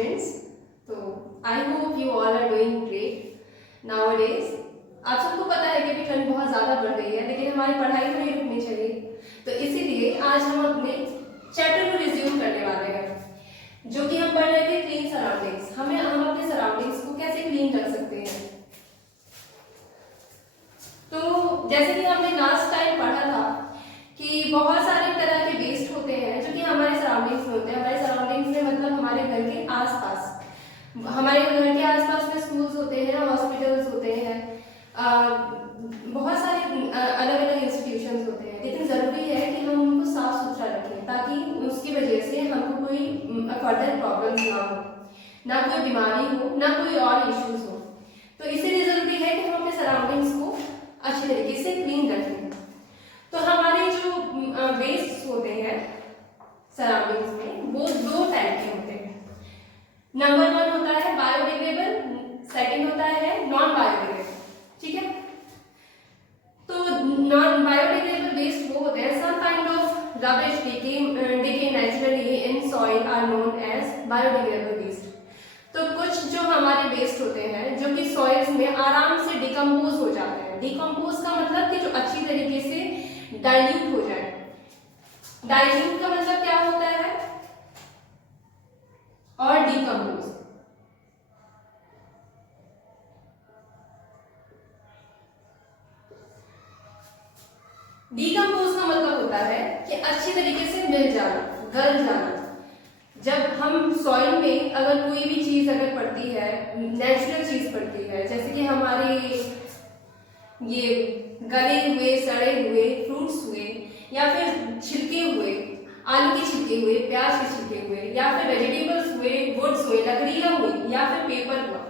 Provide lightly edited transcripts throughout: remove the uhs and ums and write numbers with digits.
students. तो I hope you all are doing great nowadays. आप सबको पता है कि अभी ठंड बहुत ज़्यादा बढ़ रही है, लेकिन हमारी पढ़ाई तो नहीं रुकनी चाहिए। तो इसीलिए आज हम अपने चैप्टर को रिज्यूम करने वाले हैं, जो कि हम पढ़ रहे थे क्लीन सराउंडिंग्स। हम अपने सराउंडिंग्स को कैसे क्लीन रख सकते हैं। तो जैसे कि हमने लास्ट टाइम पढ़ा था कि बहुत सारे तरह के वेस्ट होते हैं जो कि हमारे सराउंडिंग्स में होते हैं। हमारे सराउंडिंग्स में मतलब हमारे घर के आसपास, हमारे घर के आसपास में स्कूल्स होते हैं, हॉस्पिटल्स होते हैं, बहुत सारे अलग अलग इंस्टीट्यूशंस होते हैं। लेकिन ज़रूरी है कि हम उनको साफ सुथरा रखें ताकि उसकी वजह से हमको कोई फर्दर प्रॉब्लम्स ना हो, ना कोई बीमारी हो, ना कोई और इश्यूज हो। तो इसीलिए ज़रूरी है कि हम अपने सराउंडिंग्स को अच्छे तरीके से क्लीन रखें। तो हमारे जो वेस्ट होते हैं सराउंडिंग्स में, वो दो टाइप के होते हैं। नंबर 1 होता है बायोडिग्रेडेबल, सेकंड होता है नॉन बायोडिग्रेडेबल। ठीक है, तो नॉन बायोडिग्रेडेबल वेस्ट वो होते हैं, some kind of rubbish decay naturally in soil are known as biodegradable waste. तो कुछ जो हमारे वेस्ट होते हैं जो कि सॉइल्स में आराम से डिकम्पोज हो जाते हैं। डिकम्पोज का मतलब कि जो अच्छी तरीके से डाइल्यूट हो जाए। डाइल्यूट का मतलब क्या होता है, और डिकम्पोज। डिकम्पोज का मतलब होता है कि अच्छी तरीके से मिल जाना, गल जाना। जब हम सॉइल में अगर कोई भी चीज अगर पड़ती है, नेचुरल चीज पड़ती है, जैसे कि हमारे ये गले हुए, सड़े हुए फ्रूट्स हुए, या फिर छिलके हुए, आलू के छिलके हुए, प्याज के छिलके हुए, या फिर वेजिटेबल्स हुए, वुड्स हुए, लकड़ियां हुई, या फिर पेपर हुआ,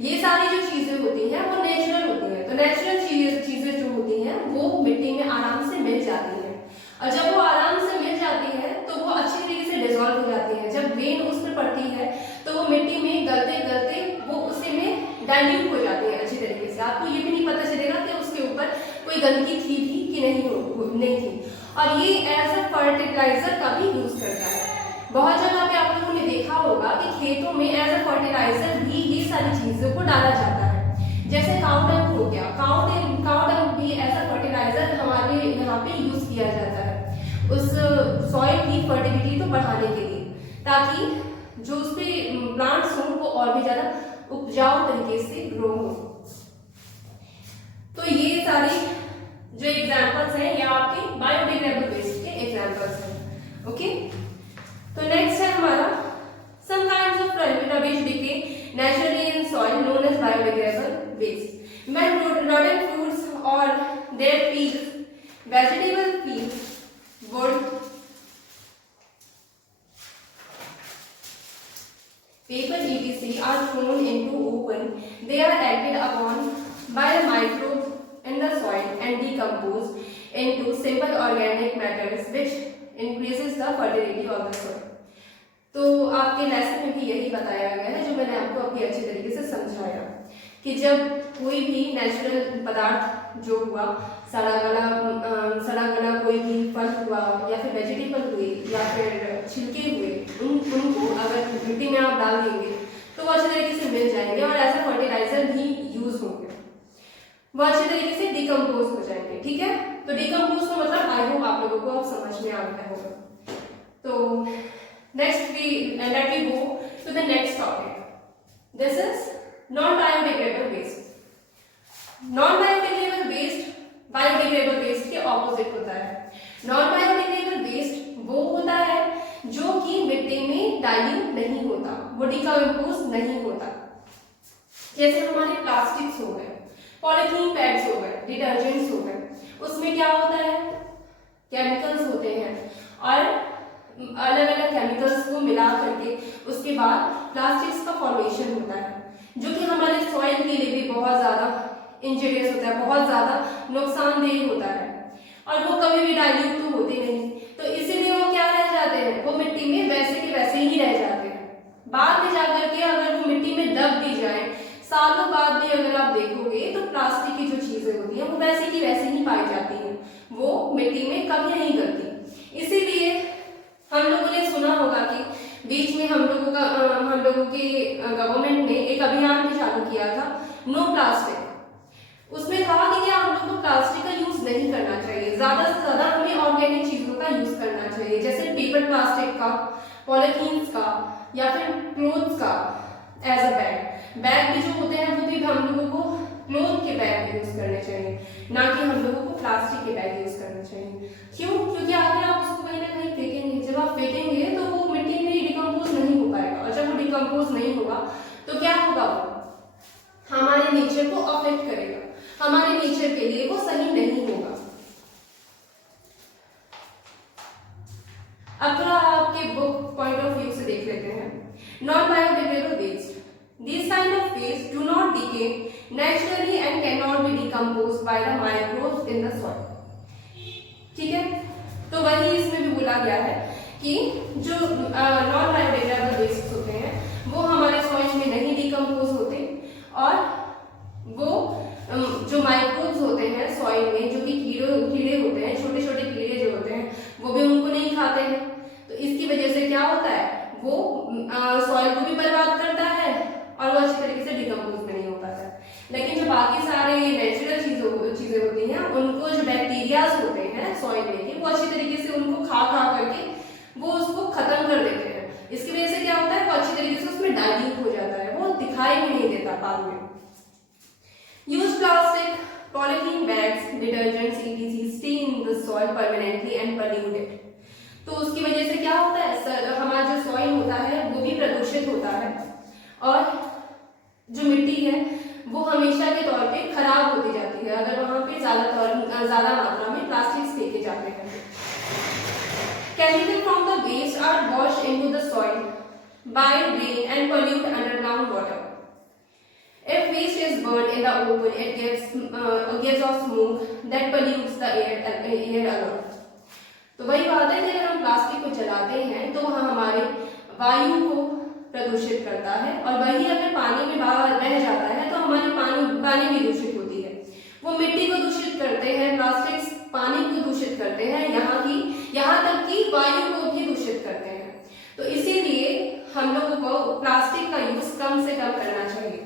ये सारी जो चीजें होती हैं वो नेचुरल होती हैं। तो नेचुरल चीजें जो होती हैं वो मिट्टी में आराम से मिल जाती हैं, और जब वो आराम से मिल जाती है तो वो अच्छी तरीके से डिसॉल्व हो जाती है। जब रेन उस पर पड़ती है तो वो मिट्टी में गलते गलते वो उसी में डाइल्यूट हो जाती है अच्छी तरीके से। आपको ये भी नहीं पता चलेगा कि उसके ऊपर कोई गंदगी थी भी कि नहीं थी। और ये एज अ फर्टिलाइजर का भी यूज करता है। बहुत जगह पे आप लोगों ने देखा होगा कि खेतों में एज अ फर्टिलाइजर भी ये सारी चीजों को डाला जाता है। जैसे काउ डंग हो गया, काउ डंग भी एज अ फर्टिलाइजर हमारे यहाँ पे यूज किया जाता है उस सॉइल की फर्टिलिटी को बढ़ाने के लिए, ताकि जो उस पे प्लांट्स हों वो और भी ज्यादा उपजाऊ तरीके से ग्रो हो। तो ये सारी जो एग्जांपल्स हैं ये आपके बायोडिग्रेडेबल वेस्ट के एग्जांपल्स हैं। ओके, तो नेक्स्ट है हमारा some kinds of rubbish decay naturally in soil known as biodegradable waste. When rodent fruits और their peels, vegetable peels, wood, paper etc. are thrown into open, they are acted upon by the microbes in the soil and decomposed into simple organic matters which increases the fertility of the soil. तो आपके lesson में भी यही बताया गया है जो मैंने आपको अभी अच्छी तरीके से समझाया कि जब कोई भी नेचुरल पदार्थ जो हुआ, सड़ा गला कोई भी फल हुआ या फिर वेजिटेबल हुए या फिर छिलके हुए, उनको अगर मिट्टी में आप डाल देंगे तो वो अच्छे तरीके से मिल जाएंगे और ऐसा फर्टिलाइजर भी यूज होंगे, वो अच्छे तरीके से डिकम्पोज हो जाएंगे। ठीक है, तो डिकम्पोज का मतलब आई होप आप लोगों को अब समझ में आ गया होगा। तो next let me go to the next topic. This is non-biodegradable waste. Non-biodegradable waste biodegradable waste के ऑपोजिट होता है। Non-biodegradable waste वो होता है जो कि मिट्टी में डाइल्यूट नहीं होता, वो डिकम्पोज नहीं होता। जैसे हमारे प्लास्टिक्स हो गए, पॉलीथीन बैग्स हो गए, डिटर्जेंट्स हो गए, उसमें क्या होता है, केमिकल्स होते हैं और अलग अलग केमिकल्स को मिला करके उसके बाद प्लास्टिक्स का फॉर्मेशन होता है, जो कि हमारे सॉइल के लिए भी बहुत ज़्यादा इंजरियस होता है, बहुत ज़्यादा नुकसानदेह होता है, और वो कभी भी डाइल्यूट तो होते नहीं। तो इसीलिए वो क्या रह जाते हैं, वो मिट्टी में वैसे के वैसे ही रह जाते हैं। बाद में जाकर के अगर वो मिट्टी में दब भी जाए, सालों बाद भी अगर आप देखोगे तो प्लास्टिक की जो चीज़ें होती हैं वो वैसे की वैसे ही पाई जाती हैं, वो मिट्टी में कभी नहीं गलती। इसीलिए हम लोगों ने सुना होगा कि बीच में हम लोगों की गवर्नमेंट ने एक अभियान भी चालू किया था, नो प्लास्टिक। उसमें था कि क्या हम लोग को प्लास्टिक का यूज नहीं करना चाहिए, ज्यादा से ज्यादा हमें ऑर्गेनिक चीजों का यूज करना चाहिए, जैसे पेपर प्लास्टिक का, पॉलिथीन का, या फिर क्लोथ्स का एज अ बैग। बैग भी जो होते हैं वो भी हम लोगों को क्लोथ के बैग यूज करने चाहिए, ना कि हम लोगों को प्लास्टिक के बैग यूज करने चाहिए। क्यों? क्योंकि आगे आप उसको कहीं ना कहीं फेंकेंगे, जब आप फेंकेंगे तो वो मिट्टी में डिकम्पोज नहीं हो पाएगा, और जब वो डिकम्पोज नहीं होगा तो क्या होगा, वो हमारे नेचर को अफेक्ट करेगा, हमारे नेचर के लिए वो सही नहीं होगा। अब थोड़ा आपके बुक पॉइंट ऑफ व्यू से देख लेते हैं। Non biodegradable waste, these kind of waste do not decay naturally and cannot be decomposed by the microbes in the soil। ठीक है, तो वही इसमें भी बोला गया है कि जो नॉन बायोडिग्रेडेबल वेस्ट होते हैं वो हमारे सॉइल में नहीं डिकम्पोज होते, और वो जो माइक्रोब्स होते हैं सॉइल में, जो कि कीड़े होते हैं, छोटे छोटे कीड़े जो होते हैं, वो भी उनको नहीं खाते हैं। तो इसकी वजह से क्या होता है, वो सॉइल को भी बर्बाद करता है और वो अच्छी तरीके से डिकम्पोज नहीं हो पाता है। लेकिन जो बाकी सारे नेचुरल चीजें होती हैं, उनको जो बैक्टीरियाज होते हैं सॉइल में, वो अच्छी तरीके से उनको खा करके वो उसको खत्म कर देते हैं। इसकी वजह से क्या होता है, वो अच्छी तरीके से उसमें डाइल्यूट हो जाता है, वो दिखाई भी नहीं देता बाद में। Use plastic, polythene bags, detergents etc stay in the soil permanently and pollute it। तो उसकी वजह से क्या होता है, हमारा जो सॉइल होता है वो भी प्रदूषित होता है, और जो मिट्टी है वो हमेशा के तौर पे खराब होती जाती है अगर वहां पे ज्यादा मात्रा में प्लास्टिक फेंके जाते हैं। Chemicals from the waste are washed into the soil by rain and pollute underground water। If waste is burned in the open, it gives off smoke that pollutes the air alone। तो वही बात है कि अगर हम plastic को जलाते हैं तो वह हमारे वायु को प्रदूषित करता है, और वही अगर पानी में बह जाता है तो हमारी पानी भी दूषित होती है। वो मिट्टी को दूषित करते हैं, प्लास्टिक पानी को दूषित करते हैं, यहाँ तक कि वायु को भी दूषित करते हैं। तो इसीलिए हम लोगों को प्लास्टिक का यूज कम से कम करना चाहिए।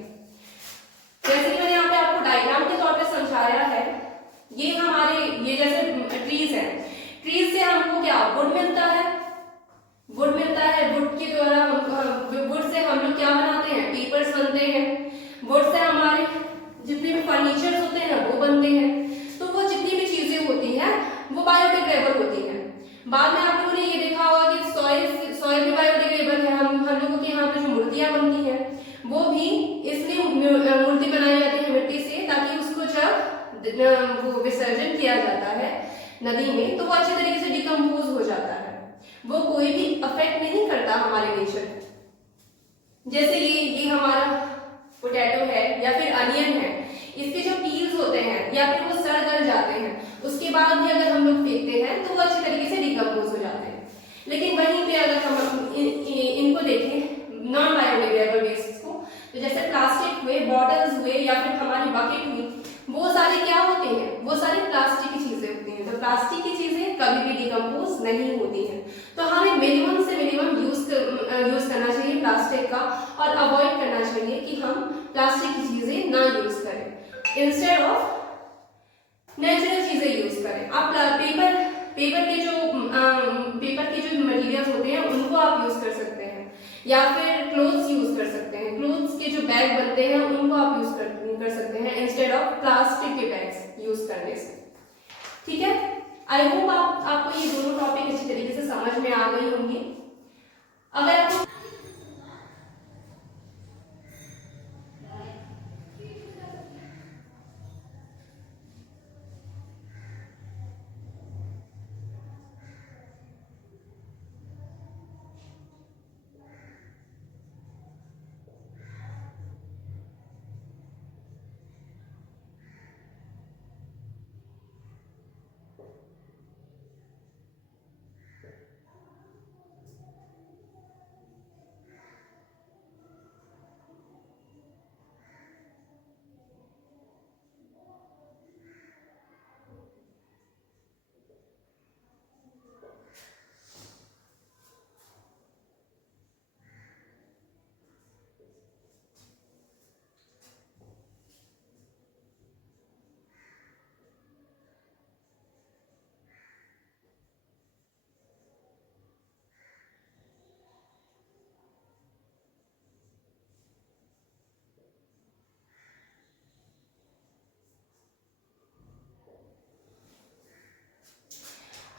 जैसे कि मैंने यहाँ पे आपको डायग्राम के तौर पे समझाया है, ये जैसे ट्रीज है, ट्रीज से हमको क्या वुड मिलता है, वुड के द्वारा वुड से हम लोग क्या बनाते हैं, पेपर्स बनते हैं, वुड से हमारे जितने भी फर्नीचर होते हैं वो बनते हैं। तो वो जितनी भी चीजें होती हैं वो बायोडिग्रेडेबल होती हैं। बाद में आप लोगों ने ये देखा होगा कि सॉइल भी बायोडिग्रेडेबल है। हम लोगों के यहाँ पे जो मूर्तियां बनती हैं वो भी इसलिए मूर्ति बनाई जाती है मिट्टी से, ताकि उसको जब वो विसर्जन किया जाता है नदी में तो वो अच्छे तरीके से डिकम्पोज हो जाता है, वो कोई भी अफेक्ट नहीं करता हमारे नेचर। जैसे ये हमारा पोटैटो है या फिर अनियन है, इसके जो पील्स होते हैं या फिर वो सड़ गल जाते हैं, उसके बाद भी अगर हम लोग फेंकते हैं तो वो अच्छे तरीके से डिकम्पोज हो जाते हैं। लेकिन वहीं पे अगर हम इनको देखें नॉन बायोडिग्रेडेबल वेस्ट को, तो जैसे प्लास्टिक हुए, बॉटल्स हुए, या फिर हमारी बकेट हुई, वो सारे क्या होते हैं, वो सारी प्लास्टिक की चीजें होती हैं। तो प्लास्टिक की चीजें कभी भी डिकम्पोज नहीं होती हैं, तो हमें मिनिमम से मिनिमम यूज करना चाहिए प्लास्टिक का, और अवॉइड करना चाहिए कि हम प्लास्टिक की चीजें ना यूज करें, इंस्टेड ऑफ नेचुरल चीजें यूज करें। आप पेपर के जो मटेरियल्स होते हैं उनको आप यूज कर सकते हैं, या फिर क्लोथ्स यूज कर सकते हैं, क्लोथ्स के जो बैग बनते हैं उनको आप यूज कर सकते हैं इंस्टेड ऑफ प्लास्टिक के बैग्स यूज करने से। ठीक है, आई होप आपको ये दोनों टॉपिक अच्छी तरीके से समझ में आ गई होंगी। अगर आपको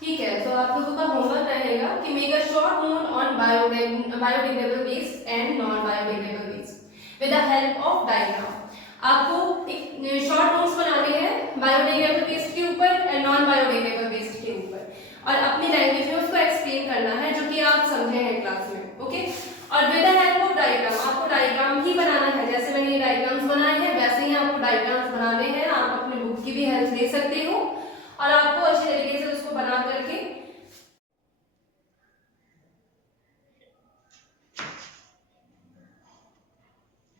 ठीक है, तो आप लोगों का होमवर्क रहेगा कि make a short note on biodegradable waste and non biodegradable waste with the help of diagram. आपको एक शॉर्ट नोट्स बनाने हैं बायोडिग्रेडेबल वेस्ट के ऊपर एंड नॉन बायोडिग्रेडेबल वेस्ट के ऊपर, और अपनी लैंग्वेज में उसको एक्सप्लेन करना है जो कि आप समझे हैं क्लास में। ओके, और with the help of diagram, आपको डायग्राम ही बनाना है। जैसे मैंने ये डायग्राम्स बनाए हैं वैसे ही आपको डायग्राम्स बनाने हैं। आप अपनी बुक की भी हेल्प ले सकते हो और आपको अच्छे